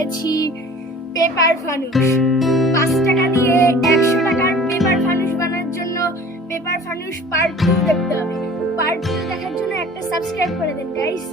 বানিয়েছি পেপার ফানুস। 5 টাকা দিয়ে 100 টাকার পেপার ফানুস বানানোর জন্য পেপার ফানুস পার্ট 2 দেখতে হবে। পার্ট 2 দেখার জন্য একটা সাবস্ক্রাইব করে দেন গাইস।